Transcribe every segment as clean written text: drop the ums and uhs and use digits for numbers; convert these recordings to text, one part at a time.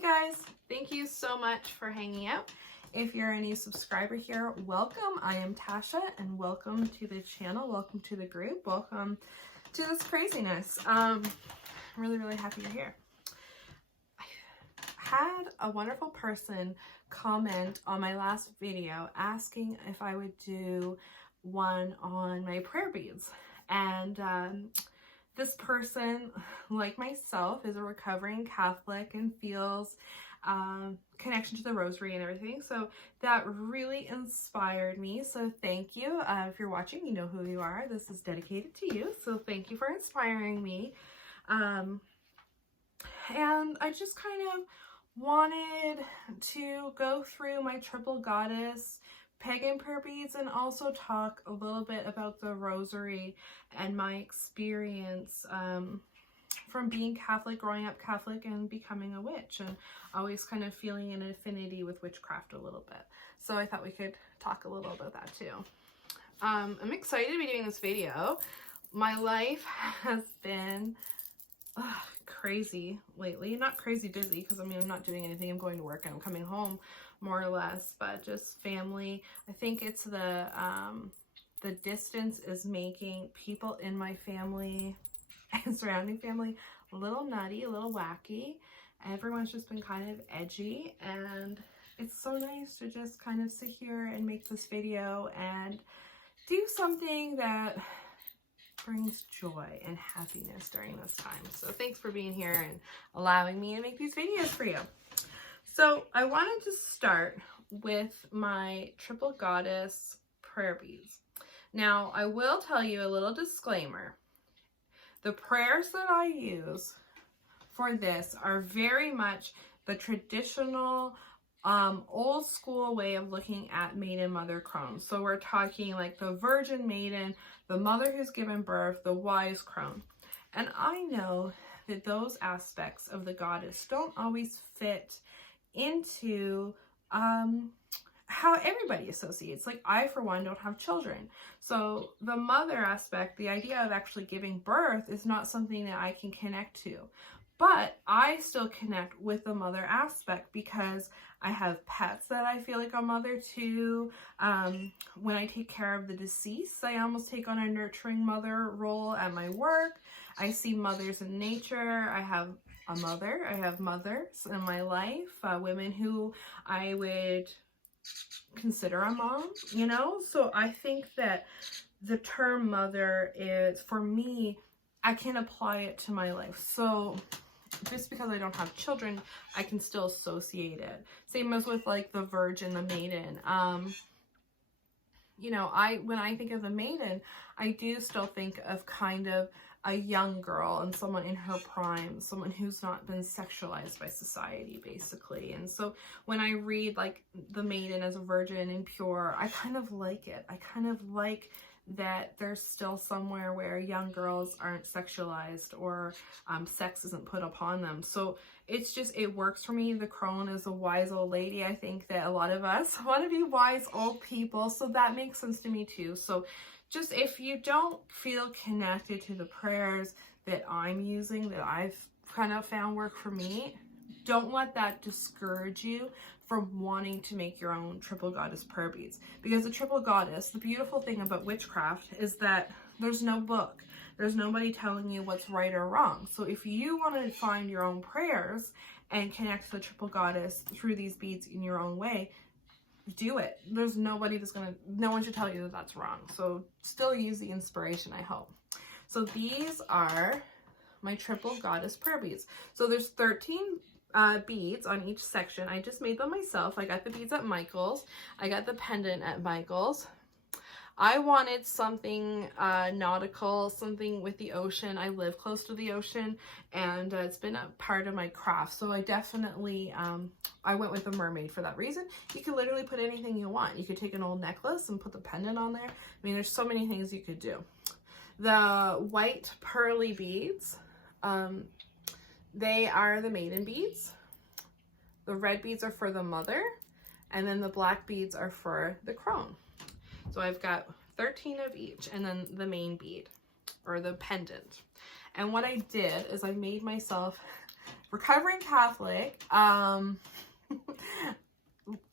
Hey guys, thank you so much for hanging out. If you're a new subscriber here, welcome. I am Tasha and welcome to the channel. Welcome to the group. Welcome to this craziness. I'm really happy you're here. I had a wonderful person comment on my last video asking if I would do one on my prayer beads. And this person, like myself, is a recovering Catholic and feels connection to the rosary and everything. So that really inspired me. So thank you. If you're watching, you know who you are. This is dedicated to you. So thank you for inspiring me. And I just kind of wanted to go through my triple goddess pagan prayer beads and also talk a little bit about the rosary and my experience from being Catholic, growing up Catholic, and becoming a witch, and always kind of feeling an affinity with witchcraft a little bit. So I thought we could talk a little about that too. I'm excited to be doing this video. My life has been crazy lately. Not crazy busy, because I mean I'm not doing anything. I'm going to work and I'm coming home more or less, but just family. I think it's the distance is making people in my family and surrounding family a little nutty, a little wacky. Everyone's just been kind of edgy, and it's so nice to just kind of sit here and make this video and do something that brings joy and happiness during this time. So thanks for being here and allowing me to make these videos for you. So I wanted to start with my triple goddess prayer beads. Now I will tell you a little disclaimer. The prayers that I use for this are very much the traditional old school way of looking at Maiden, Mother, Crone. So we're talking like the Virgin Maiden, the mother who's given birth, the wise Crone. And I know that those aspects of the goddess don't always fit into how everybody associates. Like I, for one, don't have children. So the mother aspect, the idea of actually giving birth, is not something that I can connect to. But I still connect with the mother aspect because I have pets that I feel like a mother to. When I take care of the deceased, I almost take on a nurturing mother role at my work. I see mothers in nature. I have a mother. I have mothers in my life, women who I would consider a mom, you know? So I think that the term mother is, for me, I can apply it to my life. So just because I don't have children, I can still associate it. Same as with like the Virgin, the Maiden. You know, when I think of the Maiden, I do still think of kind of a young girl and someone in her prime, someone who's not been sexualized by society, basically. And so when I read like the Maiden as a virgin and pure, I kind of like it. I kind of like that there's still somewhere where young girls aren't sexualized or sex isn't put upon them. So it's just, it works for me. The Crone is a wise old lady. I think that a lot of us want to be wise old people, so that makes sense to me too. So just if you don't feel connected to the prayers that I'm using, that I've kind of found work for me, don't let that discourage you from wanting to make your own triple goddess prayer beads. Because the triple goddess, the beautiful thing about witchcraft is that there's no book. There's nobody telling you what's right or wrong. So if you want to find your own prayers and connect to the triple goddess through these beads in your own way, do it. There's nobody that's no one should tell you that that's wrong. So still use the inspiration, I hope. So these are my triple goddess prayer beads. So there's 13 beads on each section. I just made them myself. I got the beads at Michael's. I got the pendant at Michael's. I wanted something nautical, something with the ocean. I live close to the ocean, and it's been a part of my craft. So I definitely, I went with a mermaid for that reason. You can literally put anything you want. You could take an old necklace and put the pendant on there. I mean, there's so many things you could do. The white pearly beads, they are the Maiden beads. The red beads are for the mother, and then the black beads are for the Crone. So I've got 13 of each, and then the main bead or the pendant. And what I did is I made myself recovering Catholic.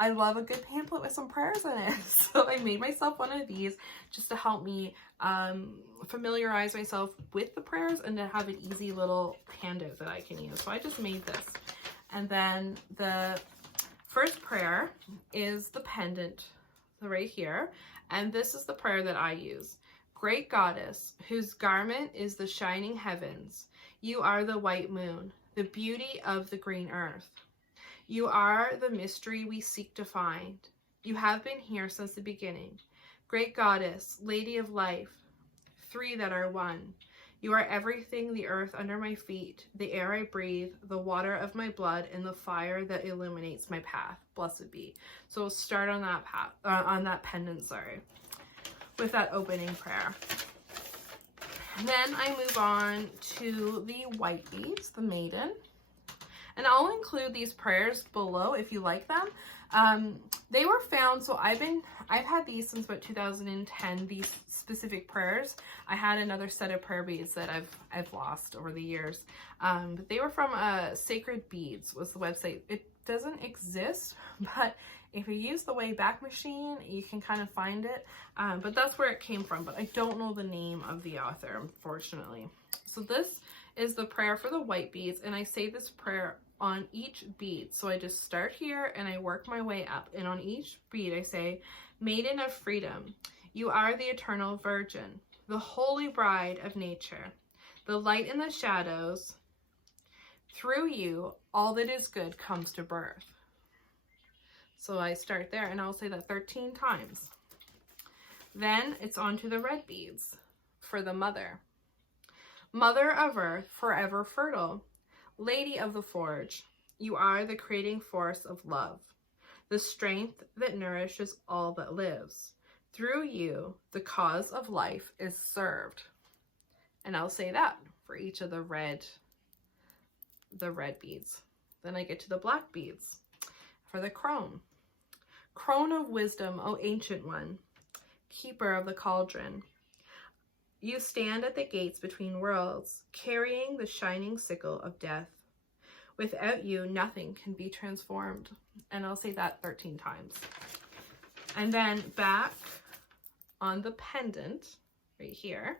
I love a good pamphlet with some prayers in it. So I made myself one of these just to help me familiarize myself with the prayers and to have an easy little handout that I can use. So I just made this. And then the first prayer is the pendant, so right here. And this is the prayer that I use. Great Goddess, whose garment is the shining heavens, you are the white moon, the beauty of the green earth. You are the mystery we seek to find. You have been here since the beginning. Great Goddess, Lady of Life, three that are one. You are everything, the earth under my feet, the air I breathe, the water of my blood, and the fire that illuminates my path. Blessed be. So we'll start on that path, on that pendant, with that opening prayer. Then I move on to the white beads, the Maiden. And I'll include these prayers below if you like them. They were found, so I've had these since about 2010, these specific prayers. I had another set of prayer beads that I've lost over the years. But they were from Sacred Beads was the website. It doesn't exist, but if you use the Wayback Machine, you can kind of find it. But that's where it came from, but I don't know the name of the author, unfortunately. So this is the prayer for the white beads, and I say this prayer on each bead. So I just start here and I work my way up, and on each bead I say, Maiden of Freedom, you are the eternal virgin, the holy bride of nature, the light in the shadows. Through you, all that is good comes to birth. So I start there and I'll say that 13 times. Then it's on to the red beads for the mother. Mother of earth, forever fertile, Lady of the forge, you are the creating force of love, the strength that nourishes all that lives. Through you, the cause of life is served. And I'll say that for each of the red beads. Then I get to the black beads for the crone. Crone of wisdom, O ancient one, keeper of the cauldron. You stand at the gates between worlds, carrying the shining sickle of death. Without you, nothing can be transformed. And I'll say that 13 times. And then back on the pendant, right here,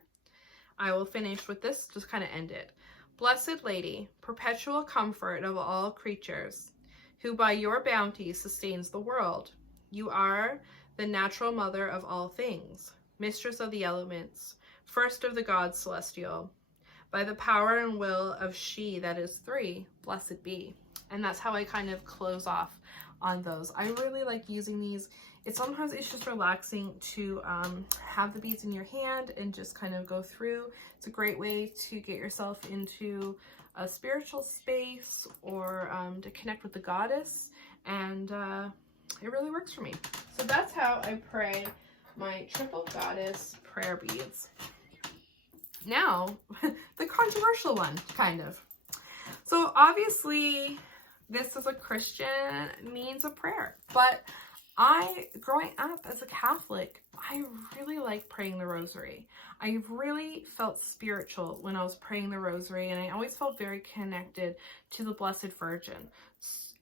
I will finish with this, just kind of end it. Blessed Lady, perpetual comfort of all creatures, who by your bounty sustains the world. You are the natural mother of all things, mistress of the elements, first of the gods celestial, by the power and will of she that is three, blessed be. And that's how I kind of close off on those. I really like using these. Sometimes it's just relaxing to have the beads in your hand and just kind of go through. It's a great way to get yourself into a spiritual space or to connect with the goddess, and it really works for me. So that's how I pray my triple goddess prayer beads. Now, the controversial one, kind of. So obviously, this is a Christian means of prayer, but growing up as a Catholic, I really like praying the rosary. I really felt spiritual when I was praying the rosary, and I always felt very connected to the Blessed Virgin.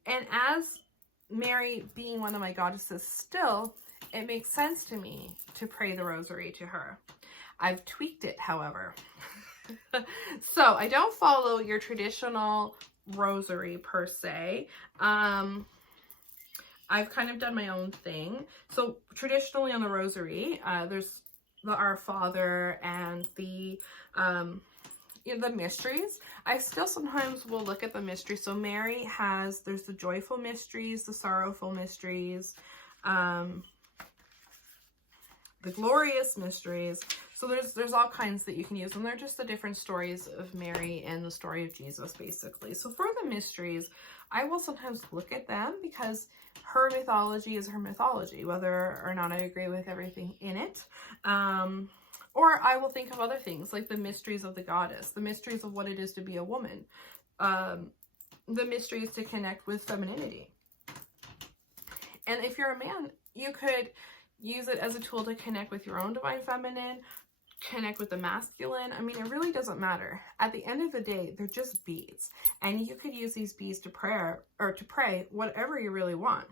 And as Mary being one of my goddesses still, it makes sense to me to pray the rosary to her. I've tweaked it, however. So I don't follow your traditional rosary per se. I've kind of done my own thing. So traditionally on the rosary, there's the Our Father and the mysteries. I still sometimes will look at the mysteries. So Mary there's the joyful mysteries, the sorrowful mysteries, the glorious mysteries. So there's all kinds that you can use, and they're just the different stories of Mary and the story of Jesus, basically. So for the mysteries, I will sometimes look at them because her mythology is her mythology, whether or not I agree with everything in it. Or I will think of other things, like the mysteries of the goddess, the mysteries of what it is to be a woman, the mysteries to connect with femininity. And if you're a man, you could use it as a tool to connect with your own divine feminine, connect with the masculine. I mean, it really doesn't matter. At the end of the day, they're just beads. And you could use these beads to pray whatever you really want.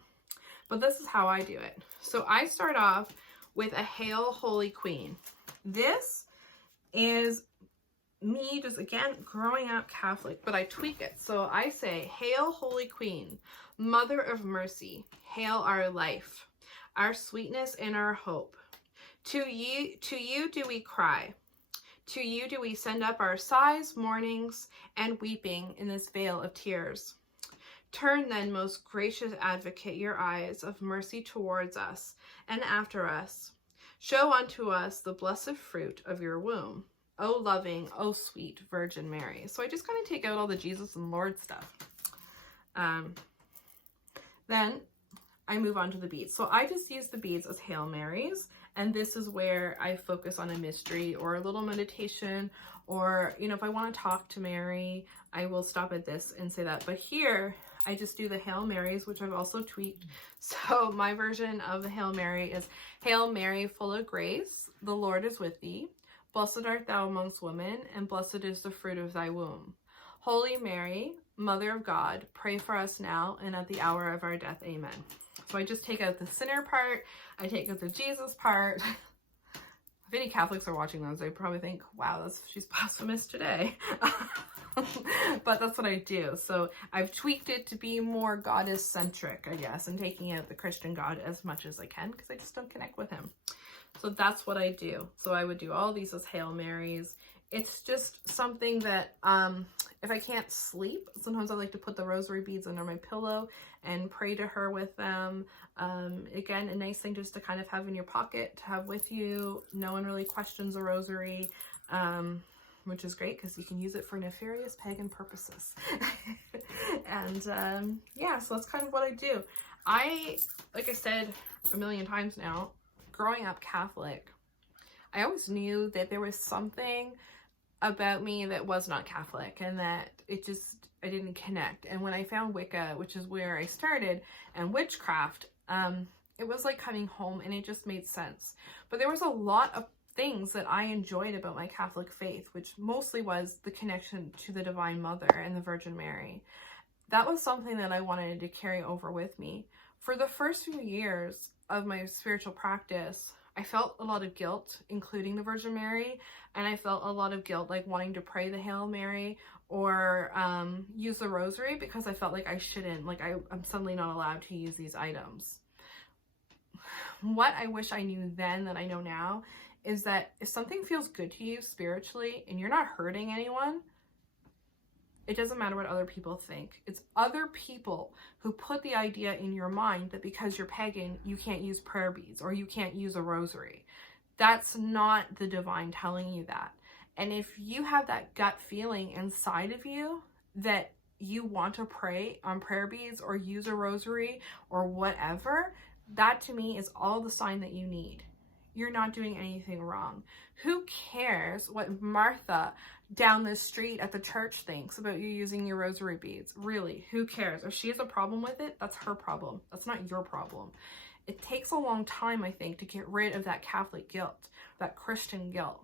But this is how I do it. So I start off with a Hail Holy Queen. This is me just, again, growing up Catholic, but I tweak it. So I say, Hail Holy Queen, Mother of Mercy, hail our life, our sweetness and our hope. To you do we cry. To you do we send up our sighs, mournings, and weeping in this vale of tears. Turn then, most gracious advocate, your eyes of mercy towards us and after us. Show unto us the blessed fruit of your womb. O loving, O sweet Virgin Mary. So I just kind of take out all the Jesus and Lord stuff. Then I move on to the beads. So I just use the beads as Hail Marys. And this is where I focus on a mystery or a little meditation, or, you know, if I want to talk to Mary, I will stop at this and say that. But here, I just do the Hail Marys, which I've also tweaked. So my version of the Hail Mary is, Hail Mary, full of grace, the Lord is with thee. Blessed art thou amongst women, and blessed is the fruit of thy womb. Holy Mary, Mother of God, pray for us now and at the hour of our death. Amen. So I just take out the sinner part. I take out the Jesus part. If any Catholics are watching those, they probably think, wow, she's blasphemous today. But that's what I do. So I've tweaked it to be more goddess-centric, I guess, and taking out the Christian God as much as I can, because I just don't connect with him. So that's what I do. So I would do all these as Hail Marys. It's just something that, if I can't sleep, sometimes I like to put the rosary beads under my pillow and pray to her with them. Again, a nice thing just to kind of have in your pocket, to have with you. No one really questions a rosary, which is great because you can use it for nefarious pagan purposes. And yeah, so that's kind of what I do. Like I said a million times now, growing up Catholic, I always knew that there was something about me that was not Catholic, and that I didn't connect. And when I found Wicca, which is where I started, and witchcraft, it was like coming home, and it just made sense. But there was a lot of things that I enjoyed about my Catholic faith, which mostly was the connection to the Divine Mother and the Virgin Mary. That was something that I wanted to carry over with me. For the first few years of my spiritual practice, I felt a lot of guilt, including the Virgin Mary, and I felt a lot of guilt, like wanting to pray the Hail Mary or use the Rosary, because I felt like I shouldn't, like I'm suddenly not allowed to use these items. What I wish I knew then that I know now is that if something feels good to you spiritually and you're not hurting anyone, it doesn't matter what other people think. It's other people who put the idea in your mind that because you're pagan, you can't use prayer beads or you can't use a rosary. That's not the divine telling you that. And if you have that gut feeling inside of you that you want to pray on prayer beads or use a rosary or whatever, that to me is all the sign that you need. You're not doing anything wrong. Who cares what Martha down the street at the church thinks about you using your rosary beads? Really, who cares? If she has a problem with it, that's her problem. That's not your problem. It takes a long time, I think, to get rid of that Catholic guilt, that Christian guilt.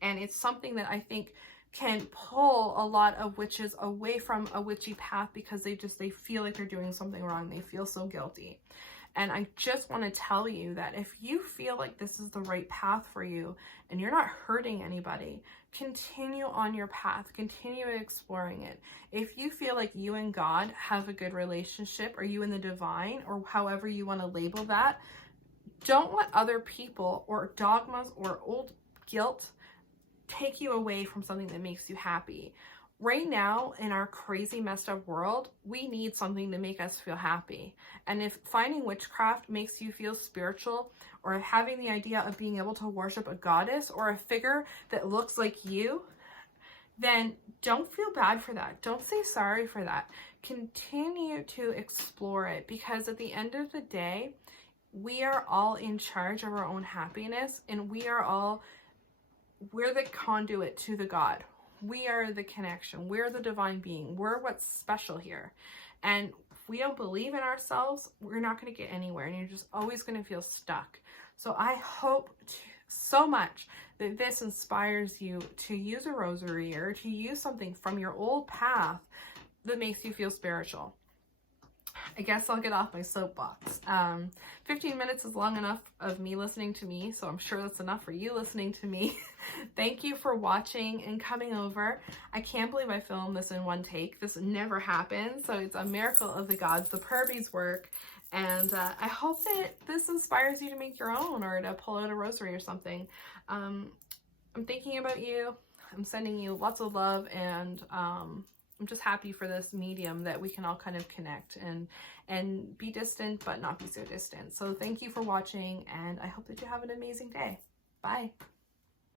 And it's something that I think can pull a lot of witches away from a witchy path, because they feel like they're doing something wrong. They feel so guilty. And I just want to tell you that if you feel like this is the right path for you and you're not hurting anybody, continue on your path, continue exploring it. If you feel like you and God have a good relationship, or you and the divine, or however you want to label that, don't let other people or dogmas or old guilt take you away from something that makes you happy. Right now, in our crazy messed up world, we need something to make us feel happy. And if finding witchcraft makes you feel spiritual, or having the idea of being able to worship a goddess or a figure that looks like you, then don't feel bad for that. Don't say sorry for that. Continue to explore it, because at the end of the day, we are all in charge of our own happiness, and we're the conduit to the God. We are the connection. We're the divine being. We're what's special here. And if we don't believe in ourselves, we're not going to get anywhere, and you're just always going to feel stuck. So I hope so much that this inspires you to use a rosary or to use something from your old path that makes you feel spiritual. I guess I'll get off my soapbox. 15 minutes is long enough of me listening to me, so I'm sure that's enough for you listening to me. Thank you for watching and coming over. I can't believe I filmed this in one take. This never happened, so it's a miracle of the gods, the Purby's work. And I hope that this inspires you to make your own or to pull out a rosary or something. I'm thinking about you. I'm sending you lots of love, and I'm just happy for this medium that we can all kind of connect and be distant but not be so distant. So thank you for watching, and I hope that you have an amazing day. Bye.